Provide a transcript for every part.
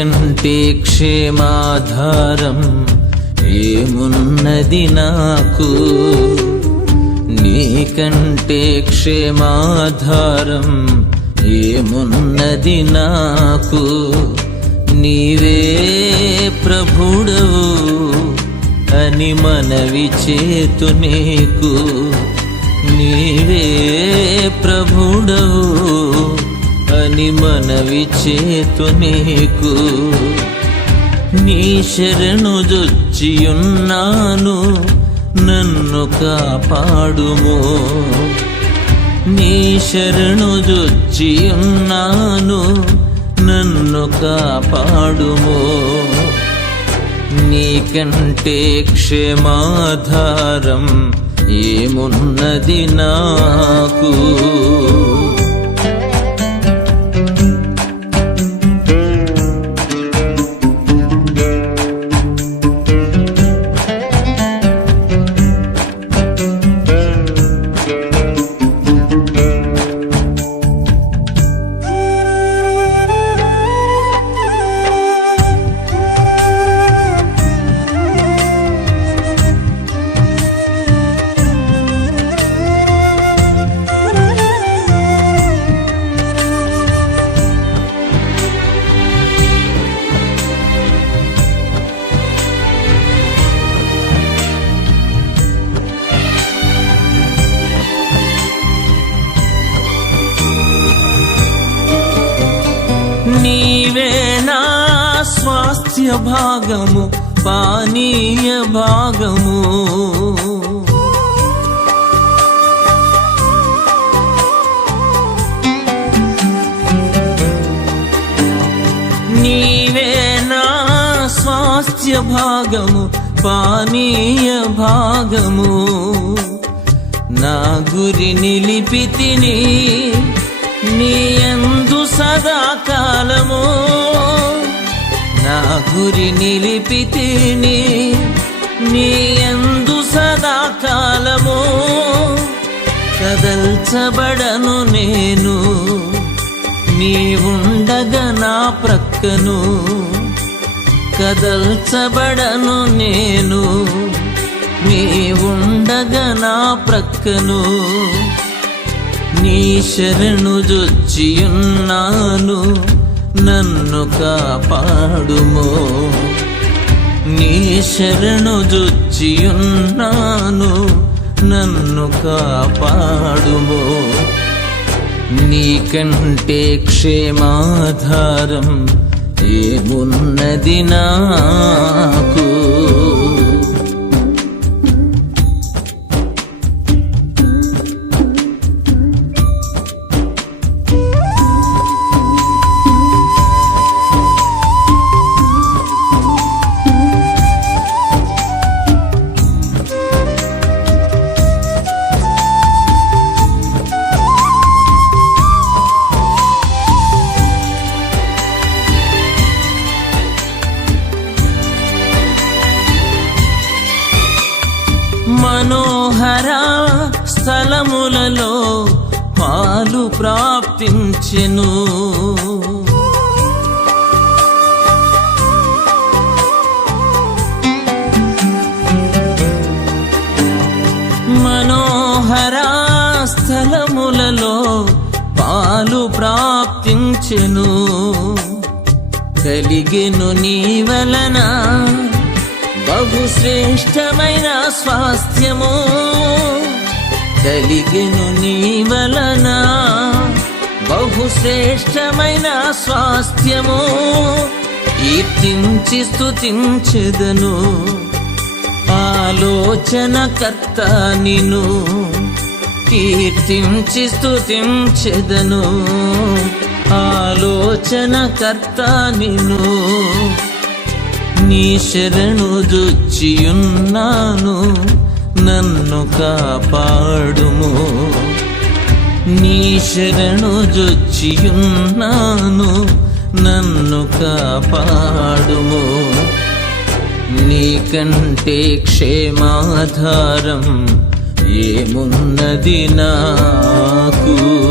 కంటే క్షేమాధారం ఏమున్నది నాకు? నీకంటే క్షేమాధారం ఏమున్నది నాకు? నీవే ప్రభుడవు అని మనవి చేతు నీకు. నీవే ప్రభుడవు అని మనవి చేతు నీకు. నీ శరణు జొచ్చియున్నాను నన్ను కాపాడుము. నీ శరణు జొచ్చియున్నాను నన్ను కాపాడుము. నీకంటే క్షేమాధారం ఏమున్నది నాకు? నా స్వాస్థ్య భాగము పానీయ భాగము. నీవే నా స్వాస్థ్య భాగము పానీయ భాగము. నా గురి నిలిపితిని నీ సదాకాలం సదాకాలము నా గురి నీ యందు సదాకాలము కదల్చబడను నేను నీ ఉండగా నా ప్రక్కను. కదల్చబడను నేను నీ ఉండగా నా ప్రక్కను. నీ శరణు జొచ్చియున్నాను నన్ను కాపాడుమో. నీ శరణు జొచ్చియున్నాను నన్ను కాపాడుమో. నీకంటే క్షేమాధారం ఏమున్నది నాకు? పాలు ప్రాప్తించెను. మనోహరా స్థలములలో పాలు ప్రాప్తించెను. కలిగెను నీ వలన బహుశ్రేష్టమైన స్వాస్థ్యము. కలిగెను నీ వలన బహుశ్రేష్టమైన స్వాస్థ్యము. కీర్తించి ఆలోచన ఆలోచనకర్త నిను కీర్తించి స్తుతించెదను. ఆలోచనకర్త నిను నీ శరణు జొచ్చియున్నాను నన్ను కాపాడుము. నీ శరణు జొచ్చియున్నాను నన్ను కాపాడుము. నీకంటే క్షేమాధారం ఏమున్నది నాకు?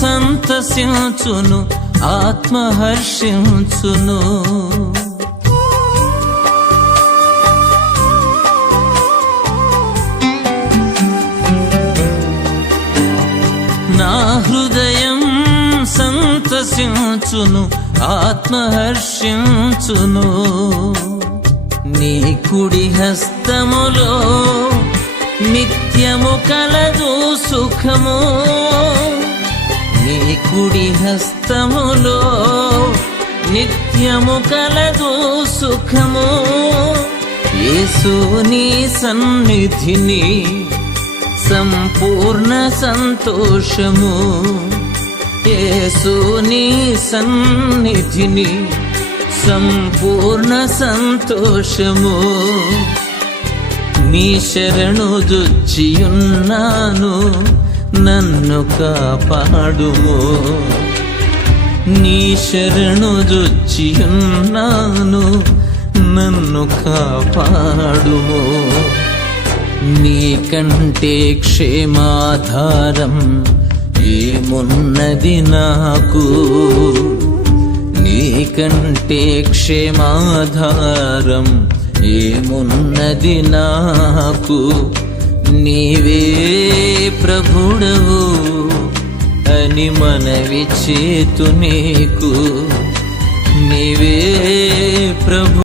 సంతసించును ఆత్మహర్షించును. నా హృదయం సంతసించును ఆత్మహర్షించును. నీ కుడి హస్తములో నిత్యము కలదు సుఖము. నీ కుడి హస్తములో నిత్యము కలదు సుఖము. యేసు నీ సన్నిధిని సంపూర్ణ సంతోషము. యేసు నీ సన్నిధిని సంపూర్ణ సంతోషము. నీ శరణు జొచ్చియున్నాను నన్ను కాపాడుము. నీ శరణు జొచ్చియున్నాను నన్ను కాపాడుము. నీకంటే క్షేమాధారం ఏమున్నది నాకు? నీకంటే క్షేమాధారం ఏమున్నది నాకు? నీవే ప్రభుడవు అని మనవి చేతు నీకు. నీవే ప్రభు